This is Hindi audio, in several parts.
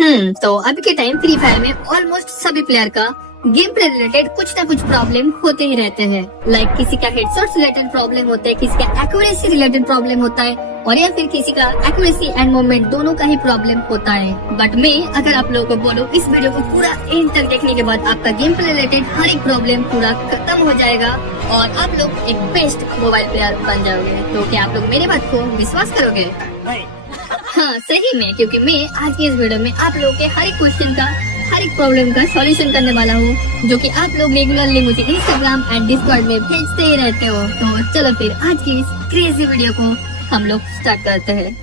तो अभी के टाइम फ्री फायर में ऑलमोस्ट सभी प्लेयर का गेम प्ले रिलेटेड कुछ ना कुछ प्रॉब्लम होते ही रहते हैं। लाइक किसी का हेडशॉट रिलेटेड प्रॉब्लम होता है, किसी का एक्यूरेसी रिलेटेड प्रॉब्लम होता है, और या फिर किसी का एक्यूरेसी एंड मूवमेंट दोनों का ही प्रॉब्लम होता है। बट मैं अगर आप लोगों को बोलूं इस वीडियो को पूरा एंड तक देखने के बाद आपका गेम प्ले रिलेटेड हर एक प्रॉब्लम पूरा खत्म हो जाएगा और आप लोग एक बेस्ट मोबाइल प्लेयर बन जाओगे। तो क्या आप लोग मेरे बात को विश्वास करोगे? हाँ सही में, क्योंकि मैं आज की इस वीडियो में आप लोगों के हर एक क्वेश्चन का, हर एक प्रॉब्लम का सॉल्यूशन करने वाला हूँ, जो कि आप लोग रेगुलरली मुझे इंस्टाग्राम एंड डिस्कॉर्ड में भेजते ही रहते हो। तो चलो फिर आज की इस क्रेजी वीडियो को हम लोग स्टार्ट करते हैं।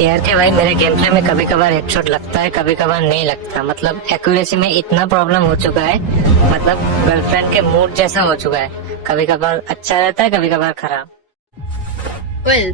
यार के भाई, मेरे गेम प्ले में कभी कभार हेडशॉट लगता है, कभी कभार नहीं लगता। मतलब एक्यूरेसी में इतना प्रॉब्लम हो चुका है, मतलब गर्लफ्रेंड के मूड जैसा हो चुका है। कभी कभार अच्छा रहता है, कभी कभार खराब।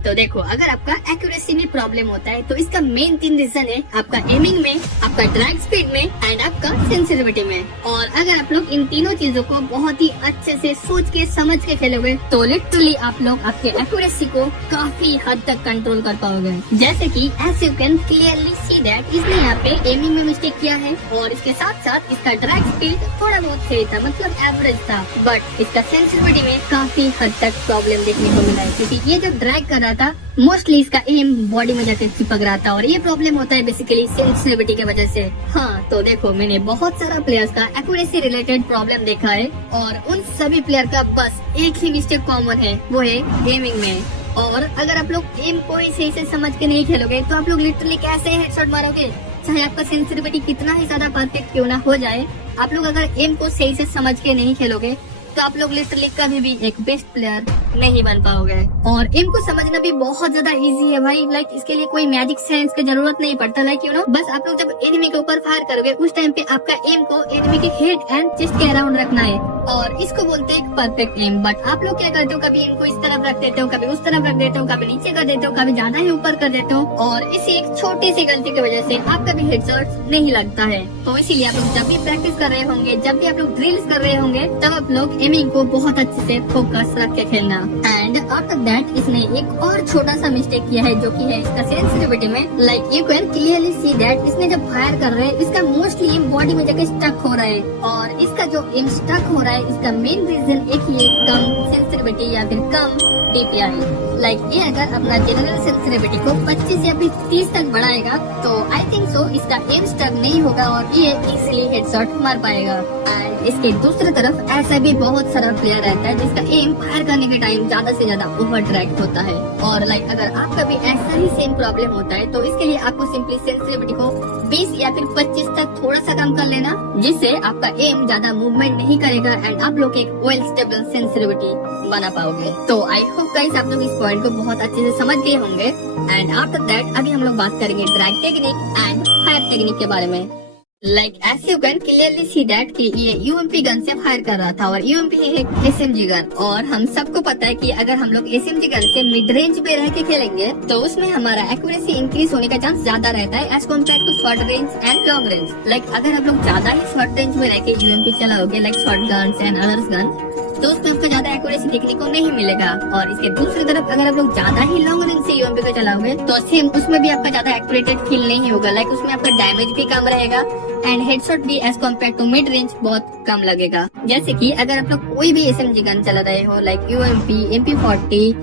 तो देखो, अगर आपका एक्यूरेसी में प्रॉब्लम होता है तो इसका मेन 3 रीजन है, आपका एमिंग में, आपका ड्रैग स्पीड में एंड आपका सेंसिटिविटी में। और अगर आप लोग इन तीनों चीजों को बहुत ही अच्छे से सोच के समझ के खेलोगे तो लिटरली आप लोग आपके एक्यूरेसी को काफी हद तक कंट्रोल कर पाओगे। जैसे कि as you can clearly see that इसने यहाँ पे एमिंग में मिस्टेक किया है और इसके साथ साथ इसका ड्रैग स्पीड थोड़ा बहुत सही था, मतलब एवरेज था, बट इसका सेंसिटिविटी में काफी हद तक प्रॉब्लम देखने को मिला है, क्योंकि ये जो ड्रैग कर रहा था मोस्टली इसका एम बॉडी में जाके चिपक रहा था और ये प्रॉब्लम होता है बेसिकली सेंसिटिविटी की वजह से। हाँ तो देखो, मैंने बहुत सारा प्लेयर्स का एक्यूरेसी रिलेटेड प्रॉब्लम देखा है और उन सभी प्लेयर का बस एक ही मिस्टेक कॉमन है, वो है एमिंग में। और अगर आप लोग एम को ही सही से समझ के नहीं खेलोगे तो आप लोग लिटरली कैसे हेडशॉट मारोगे, चाहे आपका सेंसिटिविटी कितना ही ज्यादा परफेक्ट क्यों ना हो जाए। आप लोग अगर एम को सही से समझ के नहीं खेलोगे तो आप लोग लिटरली कभी भी एक बेस्ट प्लेयर नहीं बन पाओगे। और एम को समझना भी बहुत ज्यादा इजी है भाई। लाइक इसके लिए कोई मैजिक सेंस की जरूरत नहीं पड़ता। लाइक यू नो, बस आप लोग जब एनिमी के ऊपर फायर करोगे उस टाइम पे आपका एम को एनिमी के हेड एंड चेस्ट के अराउंड रखना है और इसको बोलते हैं परफेक्ट एम। बट आप लोग क्या करते हो, कभी एम को इस तरफ रख देते हो, कभी उस तरफ रख देते हो, कभी नीचे कर देते हो, कभी ज्यादा ही ऊपर कर देते हो और इसी एक छोटी सी गलती की वजह से आपका भी हेडशॉट नहीं लगता है। तो इसीलिए आप लोग जब भी प्रैक्टिस कर रहे होंगे, जब भी आप लोग ड्रिल्स कर रहे होंगे, तब आप लोग एमिंग को बहुत अच्छे से फोकस रख के खेलना। एंड आफ्टर दैट इसने एक और छोटा सा मिस्टेक किया है, जो कि है इसका सेंसिटिविटी में। Like you can clearly see that इसने जब फायर कर रहे हैं इसका मोस्टली बॉडी में जाके स्टक हो रहा है और इसका जो एम स्टक हो रहा है इसका मेन रीजन एक ही है, कम सेंसिटिविटी या फिर कम DPI। लाइक ये अगर अपना जनरल सेंसिटिविटी को 25 या फिर 30 तक बढ़ाएगा तो आई थिंक सो इसका एम स्टक नहीं होगा और ये इजीली हेडशॉट मार पाएगा। एंड इसके दूसरी तरफ ऐसा भी बहुत सारा प्लेयर रहता है जिसका एम फायर करने के टाइम ज्यादा से ज्यादा ओवर ड्रैग होता है। और लाइक अगर आपका भी ऐसा ही सेम प्रॉब्लम होता है तो इसके लिए आपको सिंपली सेंसिटिविटी को 20 या फिर 25 तक थोड़ा सा कम कर लेना, जिससे आपका एम ज्यादा मूवमेंट नहीं करेगा एंड आप लोग एक वेल स्टेबल सेंसिटिविटी बना पाओगे। तो आई होप गाइस आप लोग इस पॉइंट को बहुत अच्छे से समझ गए होंगे। एंड आफ्टर दैट अभी हम लोग बात करेंगे drag technique and fire technique के बारे में। Like as you can clearly see that कि ये UMP गन से फायर कर रहा था और UMP है एक SMG गन और हम सबको पता है कि अगर हम लोग SMG गन से मिड रेंज पे रह के खेलेंगे तो उसमें हमारा एक्यूरेसी इंक्रीज होने का चांस ज्यादा रहता है as compare to short range and long range. Like अगर आप लोग ज्यादा ही शॉर्ट रेंज में रह के UMP चलाओगे like short guns and others gun, तो उसमें आपको ज्यादा एक्यूरेसी देखने को नहीं मिलेगा। और इसके दूसरी तरफ अगर आप लोग ज्यादा ही लॉन्ग रेंज से UMP को चलाओगे तो सेम उसमें भी आपका ज्यादा एक्यूरेटेड फील नहीं होगा। लाइक उसमें आपका डैमेज भी कम रहेगा एंड हेडशॉट भी as compare to mid range बहुत कम लगेगा। जैसे कि अगर आप लोग कोई भी SMG गन चला रहे हो लाइक UMP, MP40,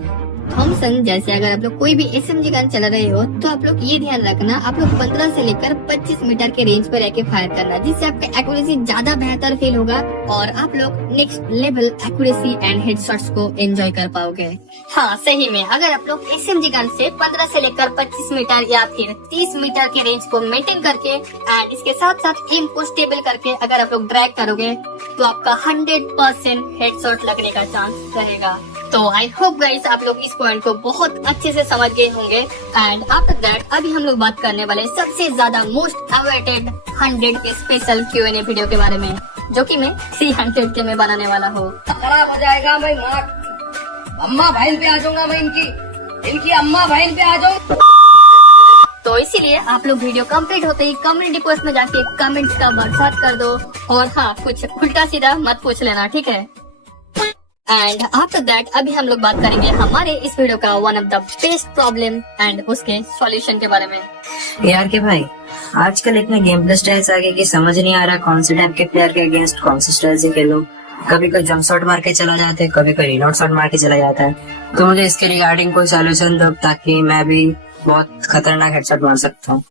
थॉमसन, जैसे अगर आप लोग कोई भी SMG गन चला रहे हो तो आप लोग ये ध्यान रखना आप लोग 15 से लेकर 25 मीटर के रेंज पर रह के फायर करना, जिससे आपका एक्यूरेसी ज्यादा बेहतर फील होगा और आप लोग next level accuracy and headshots को एंजॉय कर पाओगे। हाँ सही में, अगर आप लोग SMG गन से 15 से लेकर 25 मीटर या फिर 30 मीटर के रेंज को मेंटेन करके एंड इसके साथ साथ एम को स्टेबल करके अगर आप लोग ड्रैग करोगे तो आपका 100% हेडशॉट लगने का चांस रहेगा। तो आई होप गाइस आप लोग इस पॉइंट को बहुत अच्छे से समझ गए होंगे। एंड आफ्टर दैट अभी हम लोग बात करने वाले सबसे ज्यादा मोस्ट अवेटेड 100 के स्पेशल Q&A वीडियो के बारे में, जो कि मैं 300 के में बनाने वाला हूँ। खराब हो जाएगा भाई, अम्मा बहन पे आ जाऊंगा मैं, इनकी अम्मा बहन पे आ जाऊंगा। तो इसीलिए आप लोग वीडियो कंप्लीट होते ही कम्युनिटी पोस्ट में जाके कमेंट्स का बरसात कर दो और हाँ कुछ उल्टा सीधा मत पूछ लेना, ठीक है। एंड आफ्टर दैट अभी हम लोग बात करेंगे हमारे इस वीडियो का one of the best problem and उसके सॉल्यूशन के बारे में। यार के भाई, आजकल इतने गेम प्ले स्टाइल्स आ गए कि समझ नहीं आ रहा कौन से टाइप के प्लेयर के अगेंस्ट कौन से स्टाइल से खेलूं। कभी कोई जंप शॉट मार के चला जाता है, कभी कोई रीलोड शॉट मार के चला जाता है। तो मुझे इसके रिगार्डिंग कोई सॉल्यूशन दो ताकि मैं भी बहुत खतरनाक हेडशॉट मार सकता हूँ।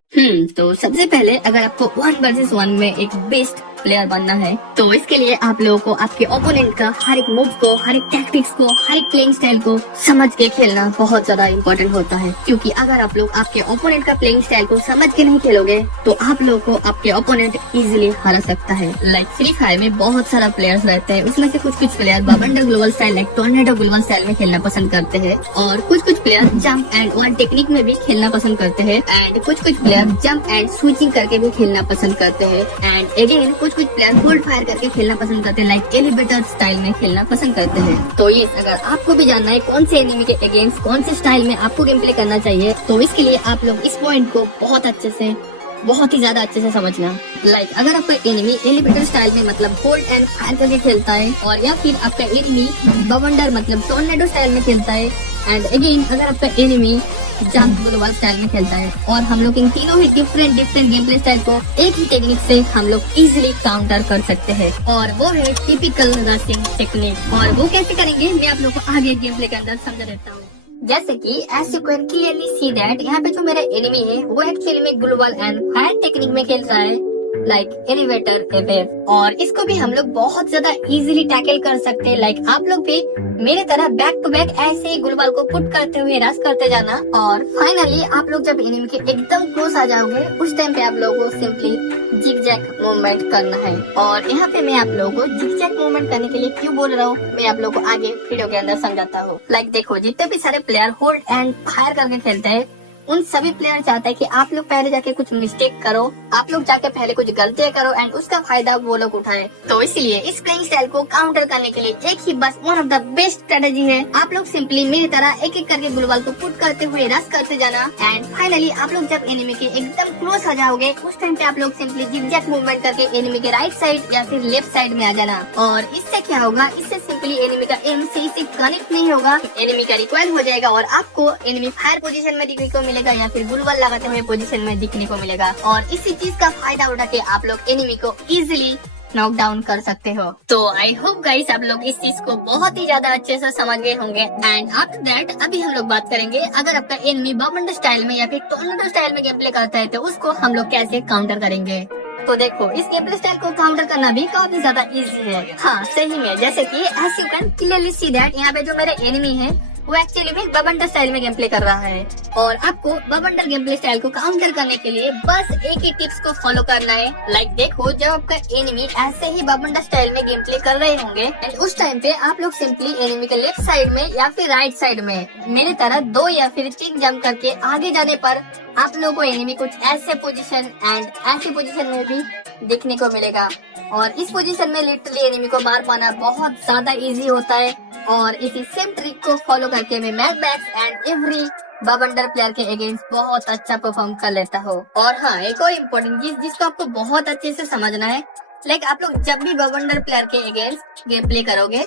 तो सबसे पहले अगर आपको 1 वर्सेस 1 में एक बेस्ट प्लेयर बनना है तो इसके लिए आप लोगों को आपके ओपोनेंट का हर एक मूव को, हर एक टैक्टिक्स को, हर एक प्लेइंग स्टाइल को समझ के खेलना बहुत ज्यादा इम्पोर्टेंट होता है। क्योंकि अगर आप लोग आपके ओपोनेंट का प्लेइंग स्टाइल को समझ के नहीं खेलोगे तो आप लोगों को आपके ओपोनेंट इजीली हरा सकता है। लाइक फ्री फायर में बहुत सारा प्लेयर्स रहते हैं, उसमें से कुछ प्लेयर बवंडर global style like tornado global style में खेलना पसंद करते हैं और कुछ player jump and one technique में भी खेलना पसंद करते हैं एंड कुछ प्लेयर जंप एंड स्विचिंग करके भी खेलना पसंद करते हैं एंड अगेन कुछ प्लेयर होल्ड फायर करके खेलना पसंद करते हैं, लाइक एलिवेटर स्टाइल में खेलना पसंद करते हैं। तो ये अगर आपको भी जानना है कौन से एनिमी के अगेंस्ट कौन से स्टाइल में आपको गेम प्ले करना चाहिए तो इसके लिए आप लोग इस पॉइंट को बहुत ही ज्यादा अच्छे से समझना। लाइक अगर आपका एनिमी एलिवेटर स्टाइल में मतलब होल्ड एंड फायर करके खेलता है और या फिर आपका एनिमी बवंडर मतलब टोर्नेडो स्टाइल में खेलता है एंड अगेन अगर आपका एनिमी जंप ग्लोबल स्टाइल में खेलता है और हम लोग इन तीनों ही डिफरेंट गेम प्ले स्टाइल को एक ही टेक्निक से हम लोग इजीली काउंटर कर सकते हैं और वो है टिपिकल रशिंग टेक्निक। और वो कैसे करेंगे मैं आप लोग को आगे गेम प्ले के अंदर समझा देता हूँ। जैसे कि as you can clearly see that यहाँ पे जो मेरा एनिमी है वो एक्चुअली में ग्लोबल एंड फायर टेक्निक में खेल रहा है लाइक एलिवेटर एवेव और इसको भी हम लोग बहुत ज्यादा इजीली टैकल कर सकते हैं। लाइक आप लोग भी मेरे तरह बैक टू बैक ऐसे ही ग्लोबल को पुट करते हुए रश करते जाना और फाइनली आप लोग जब एनिमी के एकदम क्लोज आ जाओगे उस टाइम पे आप लोगों को सिंपली जिगजैग मूवमेंट करना है। और यहाँ पे मैं आप लोगों को जिगजैग मूवमेंट करने के लिए क्यों बोल रहा हूँ मैं आप लोगों को आगे वीडियो के अंदर समझाता हूँ। लाइक देखो जितने भी सारे प्लेयर होल्ड एंड फायर करके खेलते हैं उन सभी प्लेयर चाहते हैं कि आप लोग पहले जाके कुछ मिस्टेक करो, आप लोग जाके पहले कुछ गलतियां करो एंड उसका फायदा वो लोग उठाए। तो इसलिए इस प्लेइंग स्टाइल को काउंटर करने के लिए एक ही बस one of the best strategy है, आप लोग सिंपली मेरी तरह एक एक करके ग्लोबल को पुट करते हुए रश करते जाना एंड फाइनली आप लोग जब एनिमी के एकदम क्लोज आ जाओगे उस टाइम पे आप लोग सिंपली जिगजैग मूवमेंट करके एनिमी के राइट साइड या फिर लेफ्ट साइड में आ जाना। और इससे क्या होगा, इससे सिंपली एनिमी का एम सही से कनेक्ट नहीं होगा, एनिमी का रिकॉइल हो जाएगा और आपको एनिमी फायर पोजीशन में दिखने को मिलेगा या फिर ग्लोबल लगाते हुए पोजीशन में दिखने को मिलेगा और इसी चीज का फायदा उठा के आप लोग एनिमी को इजीली नॉक डाउन कर सकते हो। तो आई होप गाइस आप लोग इस चीज को बहुत ही ज्यादा अच्छे से समझ गए होंगे एंड आफ्टर दैट अभी हम लोग बात करेंगे अगर आपका एनिमी बवंडर स्टाइल में या फिर टोर्नेडो स्टाइल में गेम प्ले करता है तो उसको हम लोग कैसे काउंटर करेंगे। तो देखो इस गेम प्ले स्टाइल को काउंटर करना भी काफी ज्यादा इजी है। हाँ सही में, जैसे कि as you can clearly see that यहाँ पे जो मेरा एनिमी है वो एक्चुअली में बवंडर स्टाइल में गेम प्ले कर रहा है और आपको बवंडर गेम प्ले स्टाइल को काउंटर करने के लिए बस एक ही टिप्स को फॉलो करना है। लाइक देखो जब आपका एनिमी ऐसे ही बवंडर स्टाइल में गेम प्ले कर रहे होंगे एंड उस टाइम पे आप लोग सिंपली एनिमी के लेफ्ट साइड में या फिर राइट साइड में मेरी तरह 2 या फिर 3 जंप करके आगे जाने पर आप लोगों को एनिमी कुछ ऐसे पोजीशन एंड ऐसी पोजीशन में भी देखने को मिलेगा और इस पोजीशन में लिटरली एनिमी को मार पाना बहुत ज्यादा इजी होता है और इसी सेम ट्रिक को फॉलो करके मैं मैकबैक्स एंड एवरी बवंडर प्लेयर के अगेंस्ट बहुत अच्छा परफॉर्म कर लेता हूँ। और हाँ एक और इम्पोर्टेंट चीज जिसको आपको बहुत अच्छे से समझना है, लाइक आप लोग जब भी बवंडर प्लेयर के अगेंस्ट गेम प्ले करोगे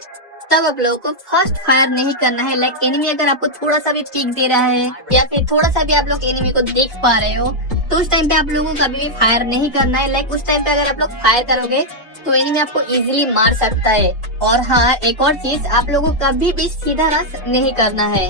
तब आप लोगों को फर्स्ट फायर नहीं करना है। लाइक एनिमी अगर आपको थोड़ा सा भी पीक दे रहा है या फिर थोड़ा सा भी आप लोग एनिमी को देख पा रहे हो तो उस टाइम पे आप लोगों को कभी भी फायर नहीं करना है। लाइक उस टाइम पे अगर आप लोग फायर करोगे तो एनिमी आपको इजीली मार सकता है। और हाँ एक और चीज, आप लोगों को कभी भी सीधा रश नहीं करना है।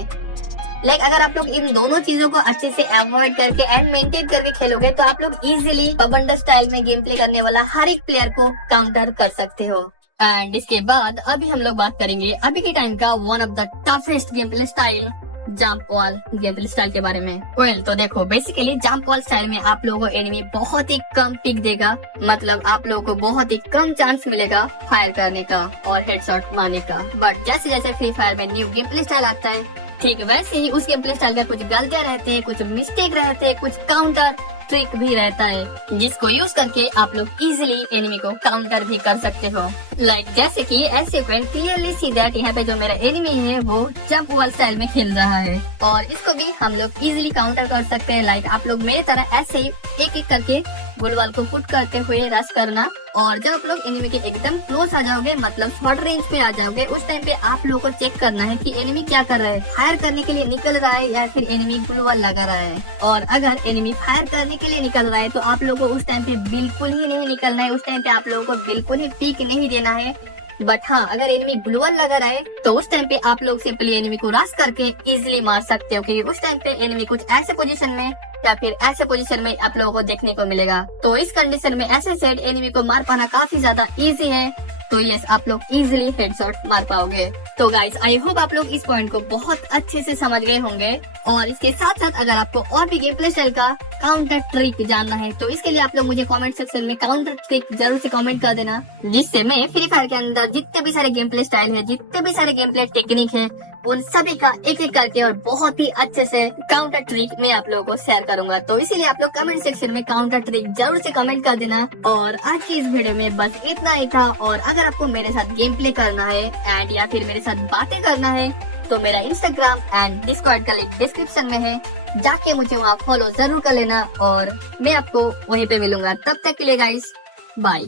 लाइक अगर आप लोग इन दोनों चीजों को अच्छे से अवॉइड करके एंड मेंटेन करके खेलोगे तो आप लोग इजीली बवंडर स्टाइल में गेम प्ले करने वाला हर एक प्लेयर को काउंटर कर सकते हो। एंड इसके बाद अभी हम लोग बात करेंगे अभी के टाइम का one of the toughest game play style jump wall game play style के बारे में। वेल तो देखो बेसिकली जंप वॉल स्टाइल में आप लोगों को एनिमी बहुत ही कम पिक देगा, मतलब आप लोगों को बहुत ही कम चांस मिलेगा फायर करने का और हेडशॉट मारने का। बट जैसे जैसे फ्री फायर में न्यू गेम प्ले स्टाइल आता है ठीक वैसे ही उस गेम प्ले स्टाइल का कुछ गलतियां रहते हैं, कुछ मिस्टेक रहते हैं, कुछ काउंटर ट्रिक भी रहता है जिसको यूज करके आप लोग इजीली एनिमी को काउंटर भी कर सकते हो। लाइक जैसे कि ऐसे क्लियरली सी दैट यहाँ पे जो मेरा एनिमी है वो जंप वॉल स्टाइल में खेल रहा है और इसको भी हम लोग इजीली काउंटर कर सकते हैं। लाइक आप लोग मेरे तरह ऐसे ही एक एक करके गुलवाल को पुट करते हुए रश करना। और जब आप लोग एनिमी के एकदम क्लोज आ जाओगे, मतलब शॉर्ट रेंज पे आ जाओगे, उस टाइम पे आप लोगों को चेक करना है कि एनिमी क्या कर रहा है, फायर करने के लिए निकल रहा है या फिर एनिमी गुलवाल लगा रहा है। और अगर एनिमी फायर करने के लिए निकल रहा है तो आप लोगों को उस टाइम पे बिल्कुल ही नहीं निकलना है, उस टाइम पे आप लोगों को बिल्कुल ही पीक नहीं देना है। बट हाँ, अगर एनिमी ग्लूवल लगा रहा है तो उस टाइम पे आप लोग सिंपली एनिमी को रश करके इजीली मार सकते हो, क्योंकि उस टाइम पे एनिमी कुछ ऐसे पोजीशन में या फिर ऐसे पोजीशन में आप लोगों को देखने को मिलेगा। तो इस कंडीशन में ऐसे सेट एनिमी को मार पाना काफी ज्यादा इजी है। तो यस, आप लोग इजीली हेडशॉट मार पाओगे। तो गाइस, आई होप आप लोग इस पॉइंट को बहुत अच्छे से समझ गए होंगे। और इसके साथ साथ अगर आपको और भी गेम प्ले स्टाइल का काउंटर ट्रिक जानना है तो इसके लिए आप लोग मुझे कमेंट सेक्शन में काउंटर ट्रिक जरूर से कमेंट कर देना, जिससे मैं फ्री फायर के अंदर जितने भी सारे गेम प्ले स्टाइल है, जितने भी सारे गेम प्ले टेक्निक है, उन सभी का एक एक करके और बहुत ही अच्छे से काउंटर ट्रिक मैं आप लोगों को शेयर करूंगा। तो इसीलिए आप लोग कमेंट सेक्शन में काउंटर ट्रिक जरूर से कमेंट कर देना। और आज की इस वीडियो में बस इतना ही था। और अगर आपको मेरे साथ गेम प्ले करना है एंड या फिर मेरे साथ बातें करना है तो मेरा इंस्टाग्राम एंड डिस्कॉर्ड का लिंक डिस्क्रिप्शन में है, जाके मुझे वहाँ फॉलो जरूर कर लेना और मैं आपको वहीं पे मिलूंगा। तब तक के लिए गाइस, बाय।